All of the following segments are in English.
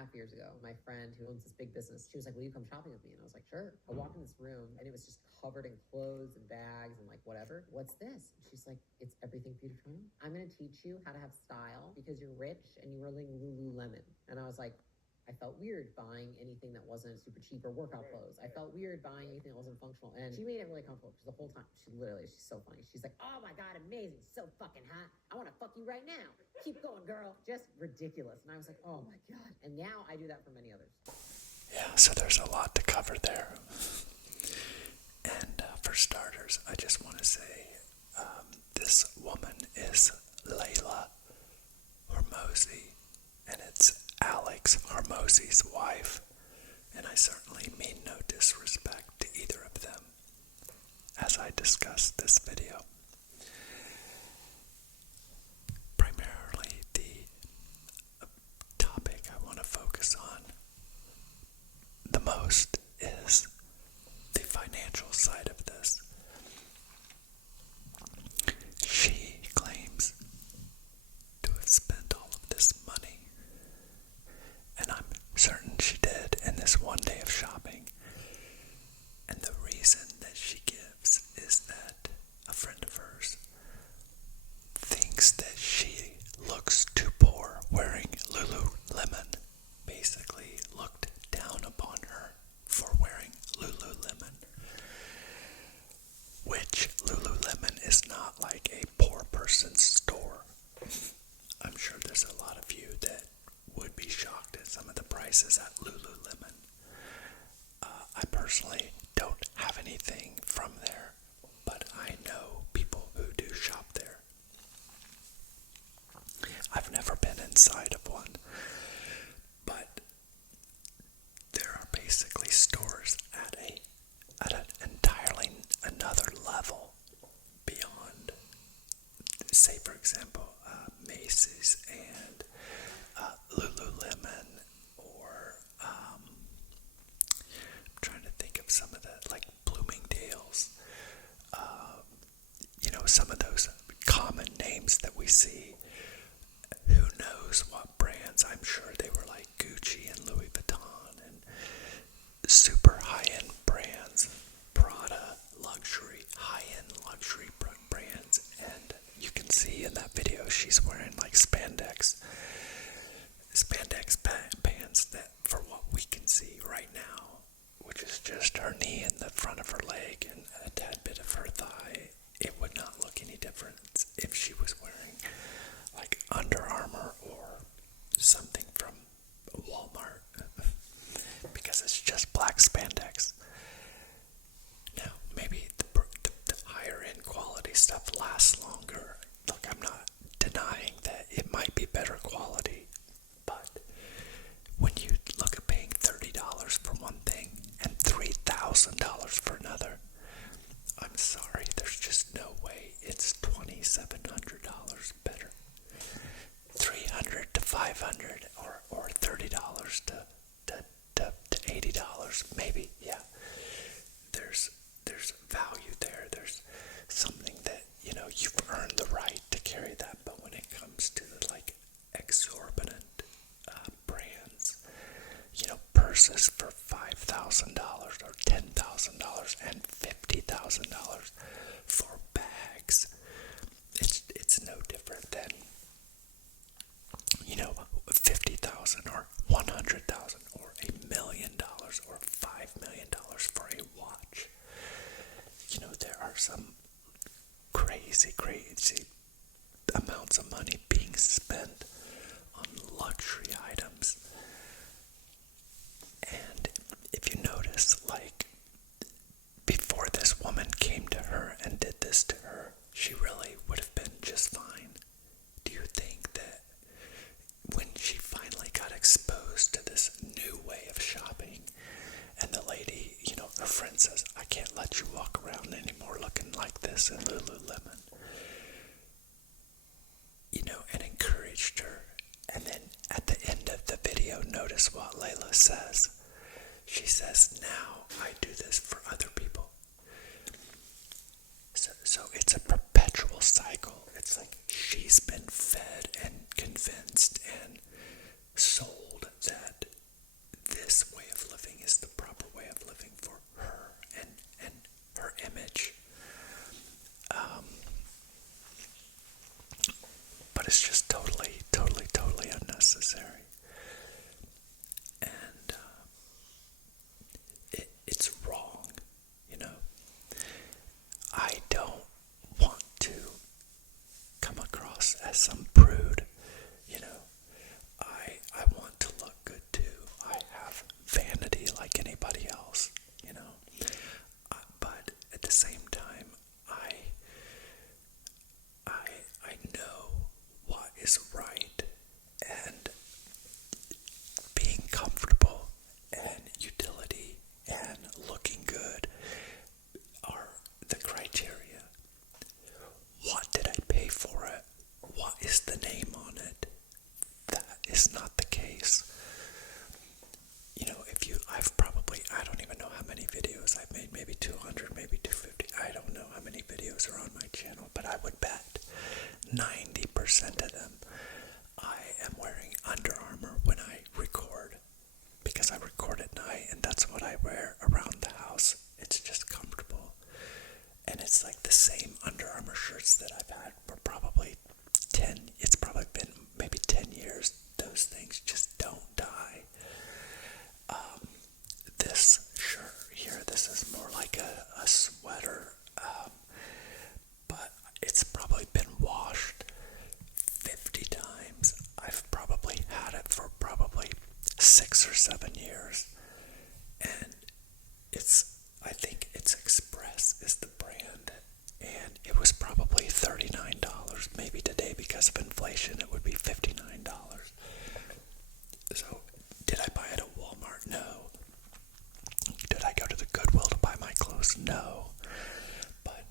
2.5 years ago, my friend who owns this big business, she was like, will you come shopping with me? And I was like, sure. I walked in this room and it was just covered in clothes and bags and like whatever. What's this? She's like, it's everything for you to try on. I'm going to teach you how to have style because you're rich and you're wearing Lululemon. And I was like, I felt weird buying anything that wasn't super cheap or workout clothes. I felt weird buying anything that wasn't functional. And she made it really comfortable because the whole time, she's so funny. She's like, oh my God, amazing. So fucking hot. I want to fuck you right now. Keep going, girl. Just ridiculous. And I was like, oh my God. And now I do that for many others. Yeah, so there's a lot to cover there. And for starters, I just want to say this woman is Layla Hormozi, and it's Alex Hormozi's wife, and I certainly mean no disrespect to either of them as I discuss this video. Primarily, the topic I want to focus on the most is the financial side of this. She claims to have spent all of this money, and I'm certain she did in this one day of shopping. And the reason that she gives is that a friend of hers thinks that she looks too poor wearing Lululemon, basically looked down upon her for wearing Lululemon, which Lululemon is not like a poor person's store. I'm sure there's a lot of you that would be shocked at some of the prices at Lululemon. I personally don't have anything from there, but I know people who do shop there. I've never been inside of one, but there are basically stores at an entirely another level beyond, say for example, Macy's and Lululemon, or I'm trying to think of some of the, like Bloomingdale's, some of those common names that we see. Who knows what brands? I'm sure they were like Gucci and Louis Vuitton and super high-end brands, Prada, luxury, high-end luxury brands. And you can see in that video she's wearing like spandex pants that, for what we can see right now, which is just her knee and the front of her leg and a tad bit of her thigh, it would not look any different if she was wearing like Under Armour or something from Walmart, because it's just black spandex. Now, maybe the higher end quality stuff lasts longer. Look, I'm not denying that it might be better quality, but when you look at paying $30 for one thing and $3,000 for another, I'm sorry, there's just no way it's $2,700 better. $300 to $500 or $30 to $80, maybe, yeah. There's value there. There's something that, you've earned the right to carry that. But when it comes to like exorbitant brands, purses for $5,000 or $10,000 and $50,000 for bags, it's no different than $50,000 or $100,000 or $1 million or $5 million for a watch. There are some crazy amounts of money being spent on luxury items. And if you notice, like, before this woman came to her and did this to her, she really would have been just fine. Do you think that when she finally got exposed to this new way of shopping, and the lady, her friend says, I can't let you walk around anymore looking like this in Lululemon, and encouraged her. And then at the end of the video, notice what Layla says. She says, now I do this for other people. So it's a perpetual cycle. It's like she's been fed and convinced and sold that this way of living is the proper way of living for her and her image. But it's just totally, totally, totally unnecessary. And it's wrong, you know. I don't want to come across as some prude, you know. I want to look good too. I have vanity like anybody else, you know. But at the same time, I know what is right, and being comfortable and utility and looking good are the criteria. What did I pay for it? What is the name on it? That is not the case. You know, I don't even know how many videos I've made, maybe 200, maybe 250. I don't know how many videos are on my channel, but I would bet 90% of them I am wearing Under Armour when I record, because I record at night and that's what I wear around the house. It's just comfortable. And it's like the same Under Armour shirts that I've had for probably it's probably been maybe 10 years. Those things just don't die. This shirt here, this is more like a sweater, but it's probably been washed 50 times. I've probably had it for probably 6 or 7 years. And I think it's Express is the brand. And it was probably $39. Maybe today, because of inflation, it would be $59. So, did I buy it at Walmart? No. Did I go to the Goodwill to buy my clothes? No. But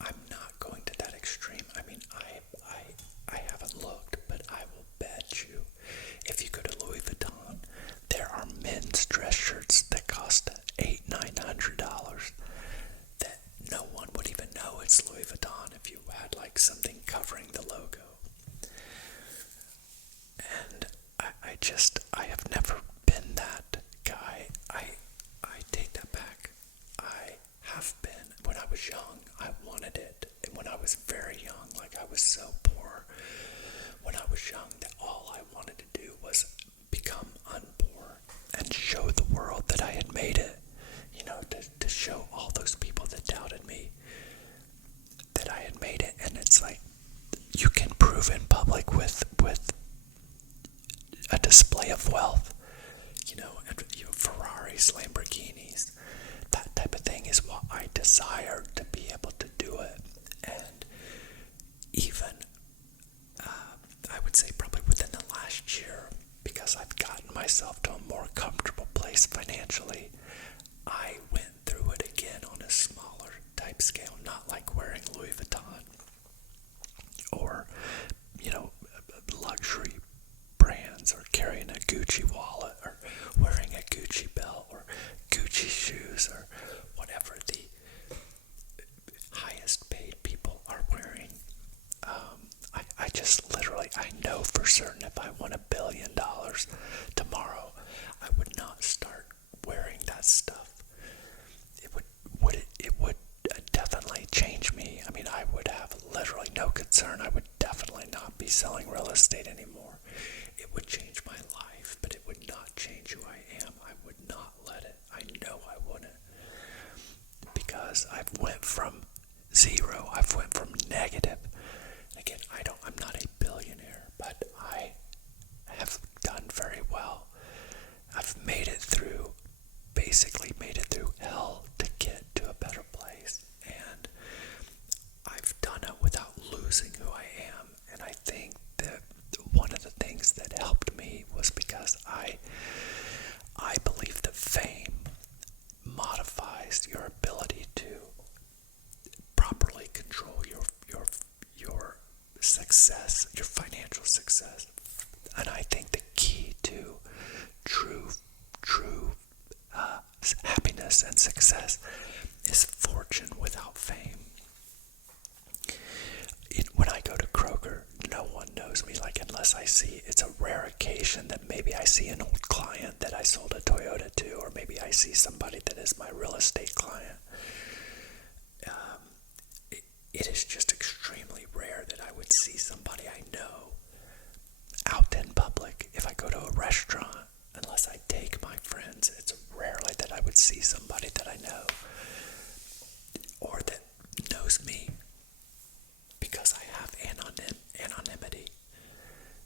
I'm not going to that extreme. I mean, I haven't looked, but I will bet you, if you go to Louis Vuitton, there are men's dress shirts that cost $800-900 that no one would even know it's Louis Vuitton if you had like something covering the logo. And I have never been that guy. I take that back. I have been. When I was young, I wanted it. And when I was very young, like I was so poor, when I was young, that all I wanted to do was become unpoor and show the world that I had made it. You know, to show all those people that doubted me that I had made it. And it's like, you can prove in public with a display of wealth, you know, and Ferraris, Lamborghinis, that type of thing is what I desired, to be able to do it. And even, I would say probably within the last year, because I've gotten myself to a more comfortable place financially, I went through it again on a smaller type scale, not like wearing Louis Vuitton or, you know, luxury brands, or carrying a Gucci wallet, or wearing a Gucci belt, or Gucci shoes, or whatever the highest paid people are wearing. I just literally, I know for certain if I won $1 billion tomorrow, I would not start wearing that stuff. It would definitely change me. I mean, I would have literally no concern. I would definitely not be selling real estate anymore. It would change my life, but it would it is just extremely rare that I would see somebody I know out in public. If I go to a restaurant, unless I take my friends, it's rarely that I would see somebody that I know or that knows me, because I have anonymity.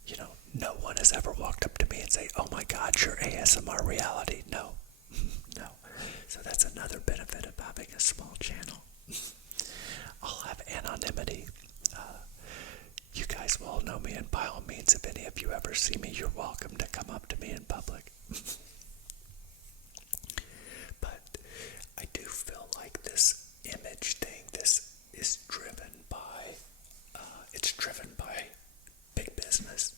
You know, no one has ever walked up to me and say, "Oh my God, you're ASMR reality." No, no. So that's another benefit of having a small channel. I'll have anonymity. You guys will all know me, and by all means, if any of you ever see me, you're welcome to come up to me in public. But I do feel like this image thing, this is driven by, it's driven by big business.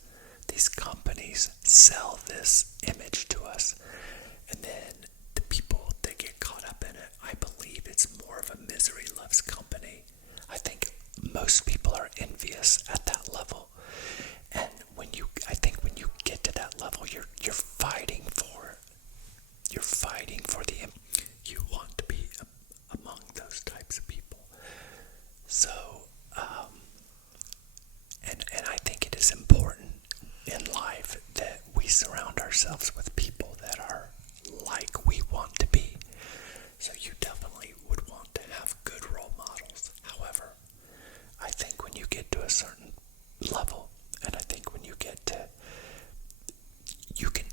These companies sell this image to us, and then the people that get caught up in it, I believe it's more of a misery loves company. I think most people are envious at that level, and I think when you get to that level, you're fighting for the, you want to be among those types of people. So, and I think it is important in life that we surround ourselves with people that are like we want to be. So you definitely would want to have good role models. However, I think when you get to a certain level, and I think when you get to, you can,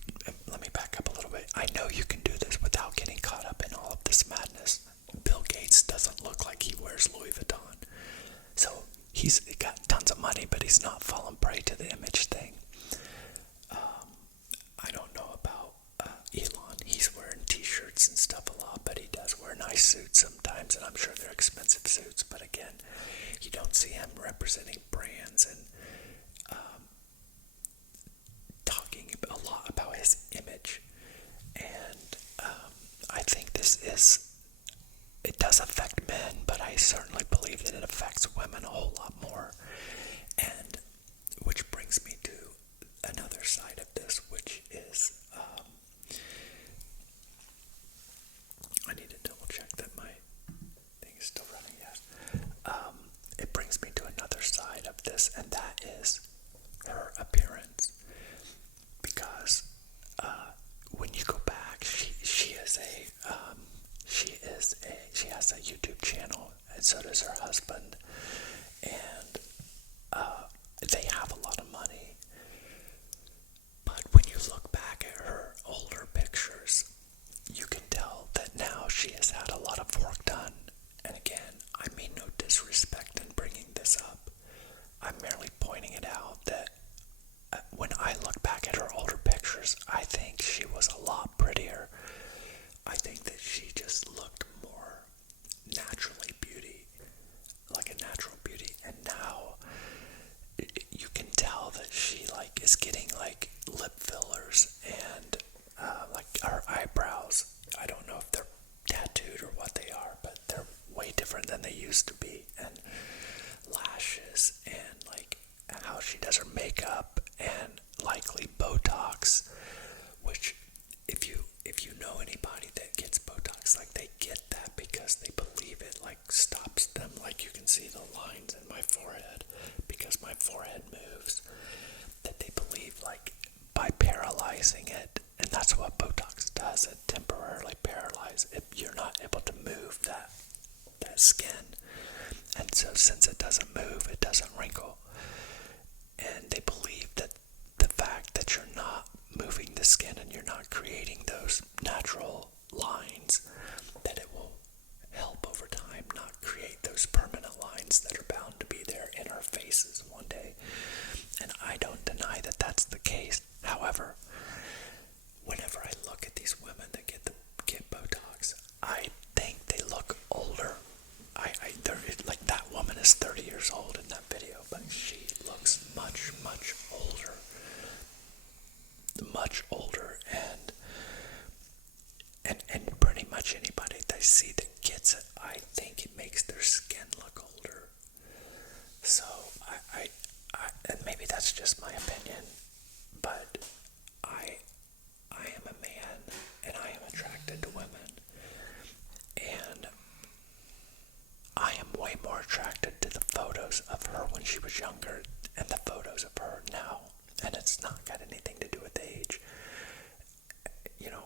let me back up a little bit. I know you can do this without getting caught up in all of this madness. Bill Gates doesn't look like he wears Louis Vuitton. So he's got tons of money, but he's not falling prey to the image thing. I don't know about Elon. He's wearing t-shirts and stuff a lot, but he does wear nice suits sometimes, and I'm sure they're expensive suits. But again, you don't see him representing brands and talking a lot about his image. And I think it does affect men, but I certainly believe that it affects women a whole lot more. And which brings me to another side of this, which is, I need to double check that my thing is still running. Yes. It brings me to another side of this, and that is her appearance. Because when you go back, she has a YouTube channel, and so does her husband, and they have a lot of money. But when you look back at her older pictures, you can tell that now she has had a lot of work done. And again, I mean no disrespect in bringing this up. I'm merely pointing it out that when I look back at her older pictures, I think she was a lot prettier. I think that she just looked more naturally like a natural beauty. And now you can tell that she is getting lip fillers and like her eyebrows. I don't know if they're tattooed or what they are, but they're way different than they used to be. And lashes and how she does her makeup and likely Botox, which if you know anybody that gets Botox, they get that because they believe it stops them. You can see the lines in my forehead because my forehead moves, that they believe by paralyzing it, and that's what Botox does, it temporarily paralyzes it. You're not able to move that skin, and so since it doesn't move, it doesn't wrinkle. And they believe that the fact that you're not moving the skin and you're not creating those natural lines, that it will help over time not create those permanent lines that are bound to be there in our faces one day. And I don't deny that that's the case. However, whenever I look at these women that get Botox, I think they look older. That woman is 30 years old in that video, but she looks much, much older. Much older, and years younger and the photos of her now, and it's not got anything to do with age. You know,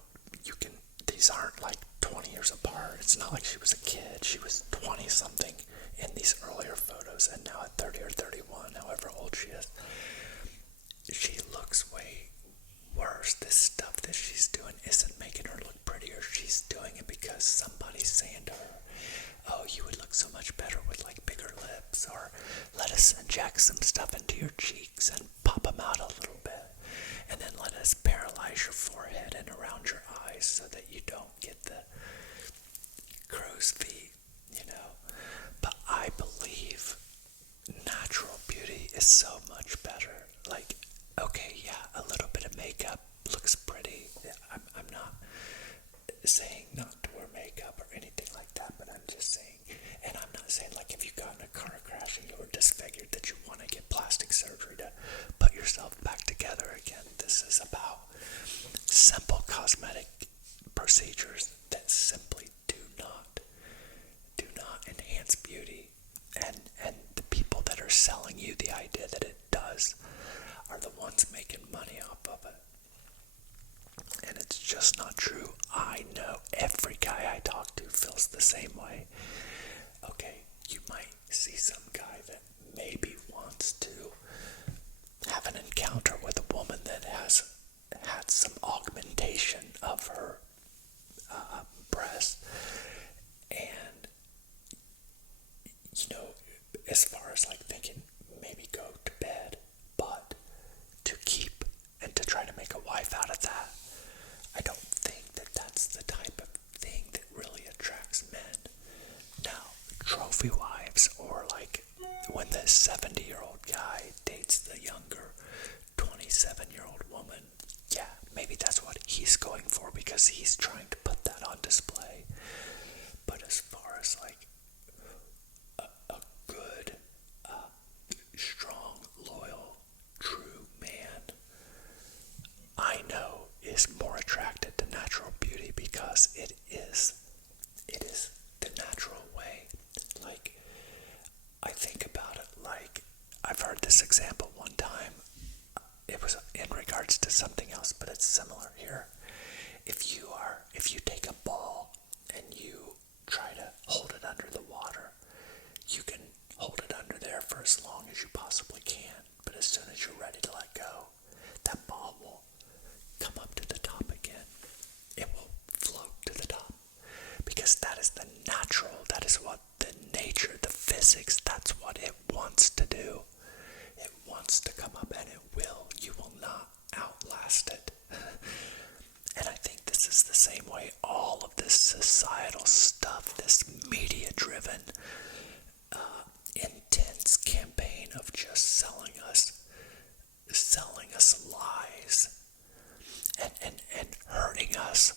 these aren't like 20 years apart. It's not like she was a kid. She was 20 something in these earlier photos, and now at 30 or 31, however old she is, she looks way worse. This stuff that she's doing isn't making her look prettier. She's doing it because somebody's saying to her, oh, you would look so much better with like bigger lips, or let us inject some stuff into your cheeks and pop them out a little bit, and then let us paralyze your forehead and around your eyes so that you don't get the crow's feet, you know. But I believe natural beauty is so much better. Like, okay, yeah, a little bit of makeup looks pretty. Yeah, I'm not saying not to wear makeup or anything like that, but I'm just saying, and I'm not saying like if you got in a car crash and you were disfigured that you want to get plastic surgery to put yourself back together again. This is about simple cosmetic procedures that simply do not enhance beauty, and the people that are selling you the idea that it does are the ones making money off of it. And it's just not true. I know every guy I talk to feels the same way. Okay, you might see some guy that maybe wants to have an encounter with a woman that has had some augmentation of her breast, and you know, as far as like thinking maybe go to bed, but to keep and to try to make a wife out of that, I don't think that that's the type of thing that really attracts men. Now, trophy wives, or like when the 70-year-old guy dates the younger 27-year-old woman, yeah, maybe that's what he's going for because he's trying to put that on display. But as far as like a good, strong, loyal, true man, I know is more attracted to natural beauty because it is the natural way. Like, I think about it like, I've heard this example one time. It was in regards to something else, but it's similar here. If you take a ball and you try to hold it under the water, you can hold it under there for as long as you possibly can. But as soon as you're ready to let go, that ball will come up to the top again. It will float to the top. Because that is the natural, that is what the nature, the physics, that's what it wants to do. It wants to come up, and it will. You will not outlast it. And I think this is the same way all of this societal stuff, this media-driven, intense campaign of just selling us lies and hurting us,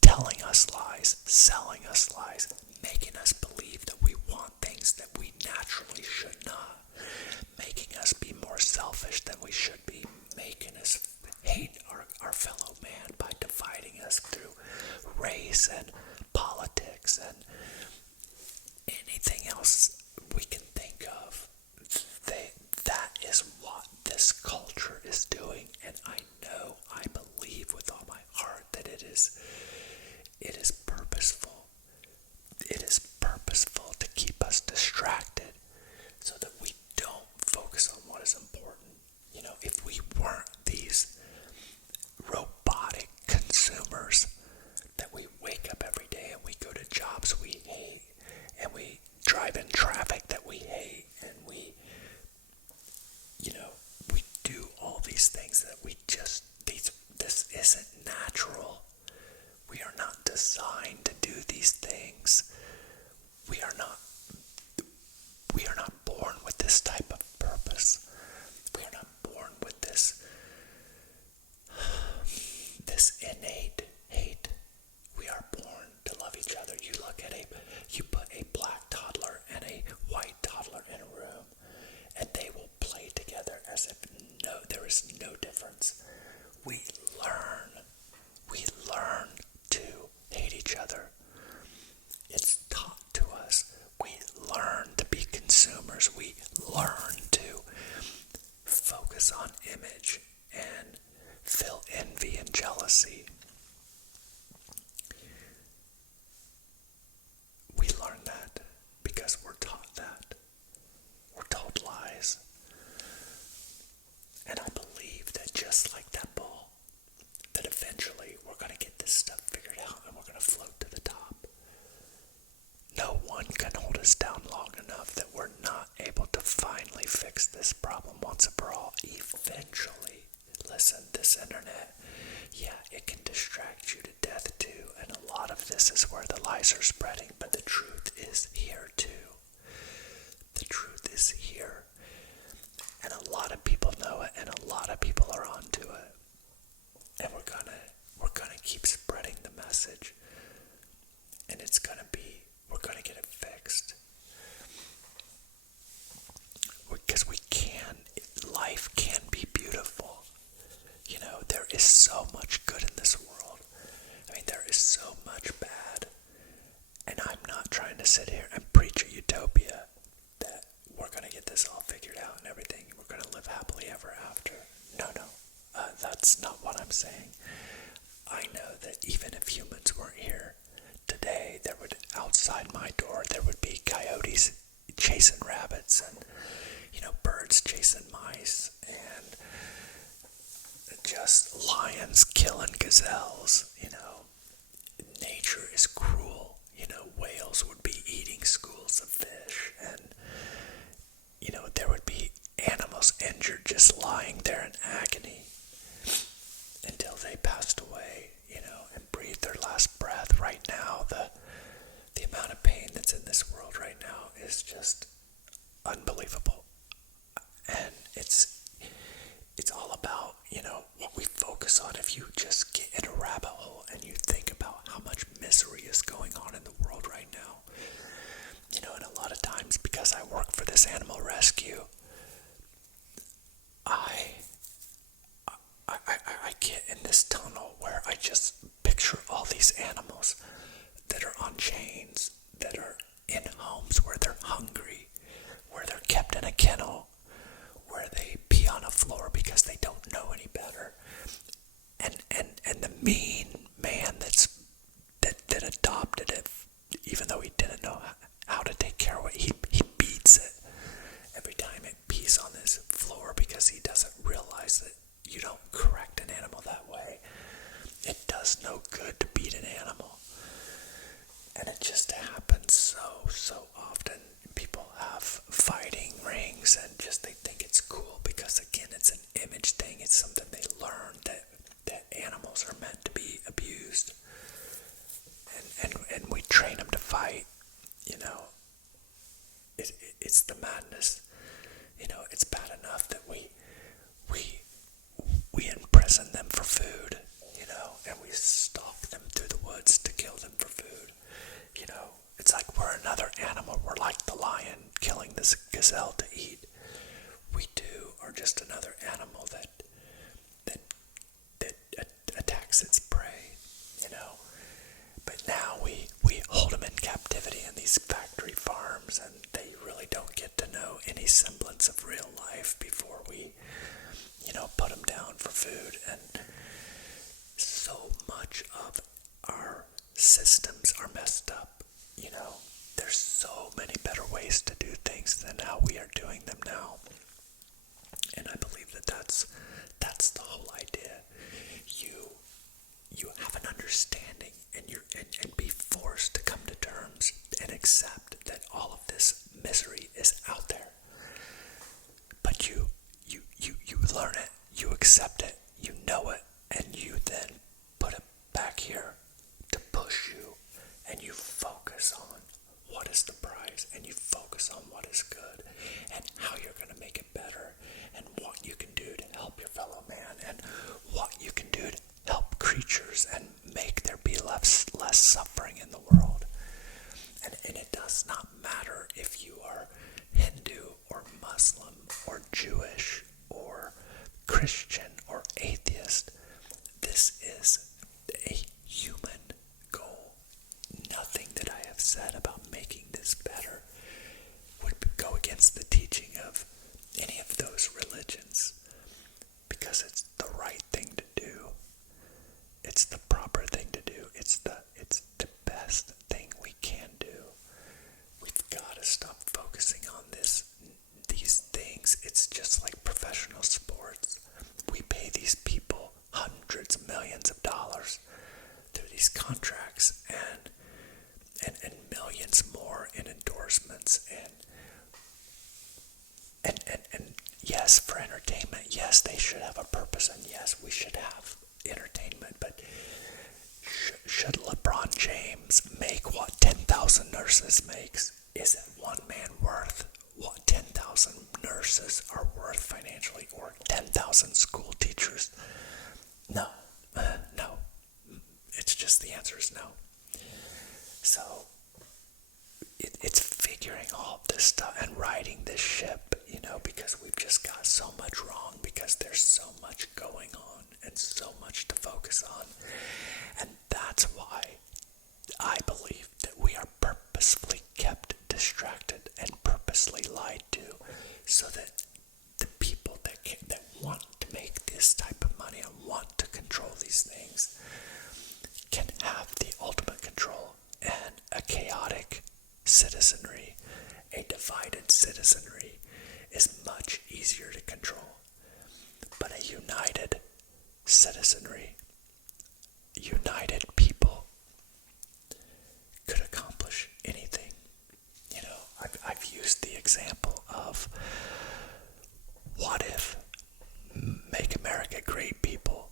telling us lies, selling us lies, making us believe that we want things that we naturally should not, making us be more selfish than we should be, making us hate our fellow man by dividing us through race and politics and anything else we can think of. That is what this culture is doing, and I know, I believe with all my heart that it is purposeful. It is purposeful to keep us distracted so that we don't focus on what is important. You know, if we weren't these robotic consumers that we wake up every day and we go to jobs we hate and we drive in traffic that we to float to the top. No one can hold us down long enough that we're not able to finally fix this problem once and for all. Eventually, listen, this internet, yeah, it can distract you to death too, and a lot of this is where the lies are spreading, but the truth is here too. The truth is here. And a lot of people know it, and a lot of people are onto it. And we're gonna keep spreading the message. And we're gonna get it fixed. Because life can be beautiful. You know, there is so much good in this world. I mean, there is so much bad. And I'm not trying to sit here and preach a utopia that we're going to get this all figured out and everything. We're going to live happily ever after. No. That's not what I'm saying. I know that even if humans weren't here today, outside my door, there would be coyotes chasing rabbits and, birds chasing mice and just lions killing gazelles. Nature is cruel. Whales would be eating schools of fish, and there would be animals injured just lying there in agony until they passed away, and breathed their last breath. Right now, the amount of pain that's in this world right now is just unbelievable. And it's all about, what we focus on. If you just get in a rabbit hole and you think about how much misery is going on in the world right now, and a lot of times because I work for this animal rescue, I get in this tunnel where I just picture all these animals that are on chains, that are in homes where they're hungry, where they're kept in a kennel, where they pee on a floor because they don't know any better. And the mean man that adopted it, even though he didn't know how to take care of it, he beats it every time it pees on this floor because he doesn't realize that you don't correct an animal that way. It does no good to beat an animal. And it just happens so often. People have fighting rings and just they think it's cool because, again, it's an image thing. It's something they learned that animals are meant to be abused. And we train them to fight. It's the madness. It's bad enough that we imprison them for food, and we stalk them through the woods to kill them for food. It's like we're another animal. We're like the lion killing this gazelle to eat. We too are just another animal that attacks its prey, But now we hold them in captivity in these factory farms, and they really don't get to know any semblance of real life before we, put them down for food. And so much of our systems are messed up. There's so many better ways to do things than how we are doing them now. And I believe that that's the whole idea. You have an understanding, and and be forced to come to terms and accept that all of this misery is out there. But you learn it, you accept it, you know it, and you then put it back here to push you, and you focus on what is the prize, and you focus on what is good, and how you're going to make it better, and what you can do to help your fellow man, and what you can do to help creatures and make there be less suffering in the world. And it does not matter if you are Hindu or Muslim or Jewish or Christian or atheist. This is a human goal. Nothing that I have said about making this better would go against the teaching of any of those religions, because it's the right thing to do. It's the proper thing to do. It's the best thing we can do. We've got to stop focusing on these things. It's just like professional sports. We pay these people hundreds of millions of dollars through these contracts and millions more in endorsements and yes, for entertainment, yes, they should have a purpose, and yes, we should have entertainment, but should LeBron James make what 10,000 nurses makes? Is it one man worth what 10,000 nurses are worth financially, or 10,000 school teachers? No, no. It's just, the answer is no. So it's figuring all this stuff and riding this ship, because we've just got so much wrong, because there's so much going on and so much to focus on. And that's why I believe that we are purposefully kept distracted and purposely lied to, so that the people that want to make this type of money and want to control these things can have the ultimate control, and a chaotic citizenry, a divided citizenry, is much easier to control. But a united citizenry, united people, could accomplish anything. I've used the example of, what if Make America Great people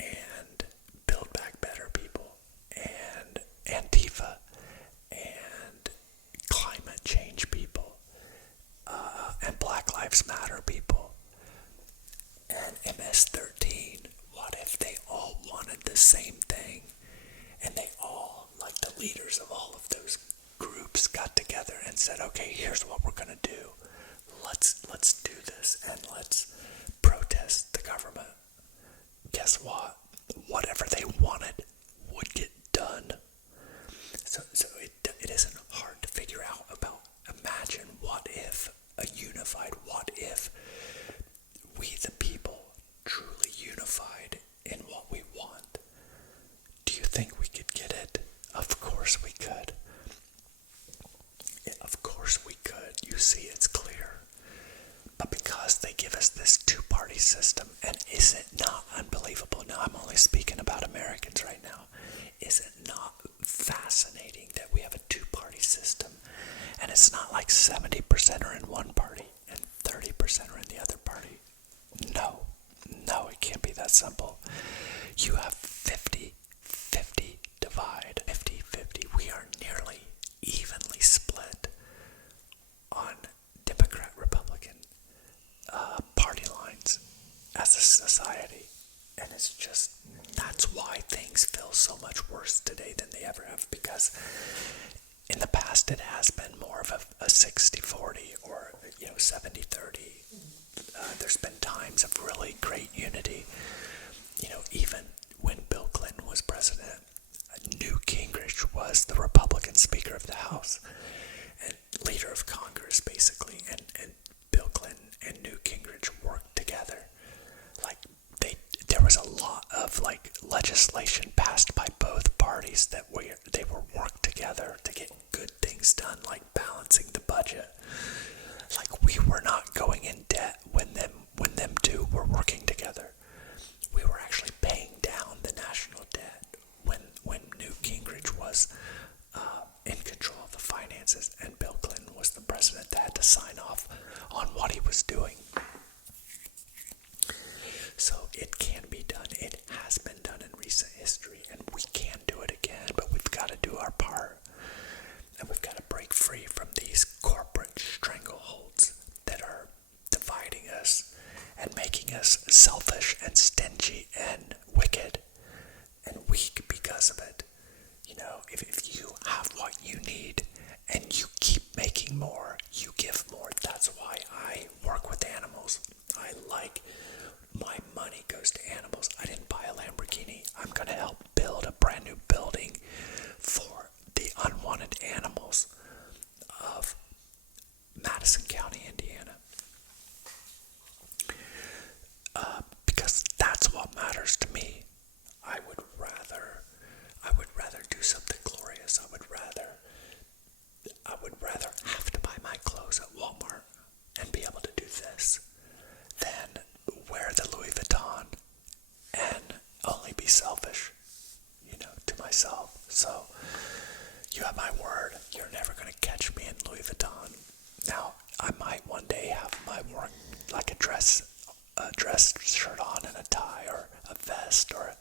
and Build Back Better people and Antifa and climate change people and Black Lives Matter people and MS-13, what if they all wanted the same thing, and they all, like the leaders of all of those groups, got together and said, okay, here's what we're going to do. Let's do this, and let's protest the government. Guess what? Whatever they wanted would get done. So it isn't hard to figure out about. Imagine what if a unified, what if we the people truly unified in what we want. Do you think we could get it? Of course we could. Of course we could. You see, it's clear. But because they give us this two-party system, and is it not unbelievable? Now, I'm only speaking about Americans right now. Is it not fascinating that we have a two-party system, and it's not like 70% are in one party and 30% are in the other party? No, it can't be that simple. You have 50-50 divide, 50-50. We are nearly evenly split on Democrat-Republican party lines as a society. And it's just, that's why things feel so much worse today than they ever have, because in the past it has been more of a 60-40 or 70-30. There's been times of really great unity. Even when Bill Clinton was president, Newt Gingrich was the Republican Speaker of the House and leader of Congress, basically, and Bill Clinton and Newt Gingrich worked together. There was a lot of legislation passed by both parties that they were worked together to get good things done, like balancing the budget. We were not going in debt when them two were working together. We were actually paying down the national debt when Newt Gingrich was in control of the finances and Bill Clinton was the president that had to sign off on what he was doing. So it can be done. It has been done in recent history, and we can do it again, but we've got to do our part. And we've got to break free from these corporate strangleholds that are dividing us and making us selfish and stingy and wicked and weak because of it. If you have what you need and you keep making more, you give more. That's why I work with animals. My money goes to animals. I didn't buy a Lamborghini. I'm going to help build a brand new building for the unwanted animals of Madison County, Indiana. Because that's what matters to me. I would rather do something glorious. I would rather have to buy my clothes at Walmart and be able to do this than wear the Louis Vuitton and only be selfish, to So you have my word. You're never going to catch me in Louis Vuitton. Now, I might one day have my work, like a dress shirt on and a tie or a vest or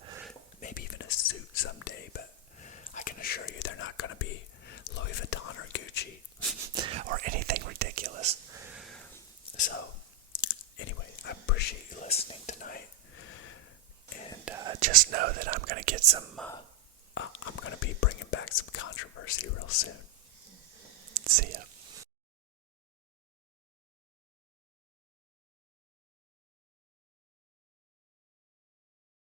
maybe even a suit someday, but I can assure you they're not going to be Louis Vuitton or Gucci or anything ridiculous. So, anyway, I appreciate you listening tonight. And just know that I'm going to get some, I'm going to be bringing back some controversy real soon. See ya.